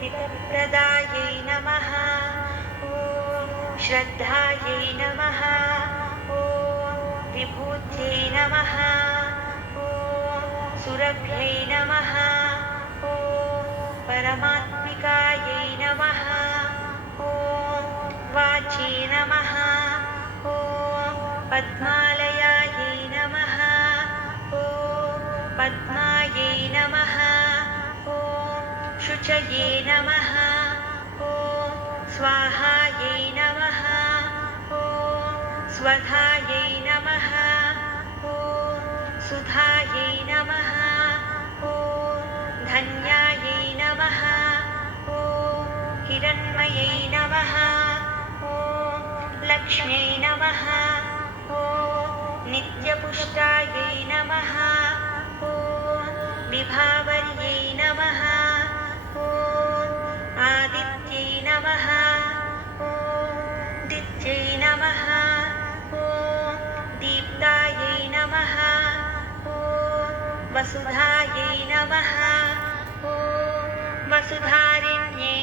हितप्रदायै नमः। ॐ श्रद्धायै नमः। ॐ विभूत्यै नमः। ॐ सुरभ्यै नमः। ॐ परमात्मिकायै नमः। ॐ वाची नमः। ॐ पद्मालयायै नमः। ॐ पद्मायै नमः। ॐ शुचये नमः। ॐ स्वाहायै नमः। ॐ स्वधायै नमः। ॐ सुधायै नमः। ॐ धन्यायै नमः। ॐ हिरण्मयै नमः। ॐ लक्ष्म्यै नमः। ॐ नित्यपुष्टायै नमः। ॐ विभावर्यै नमः। ॐ आदित्यै नमः। ॐ दित्यै नमः। ॐ दीप्तायै नमः। ॐ वसुधायै नमः। ॐ वसुधारिण्यै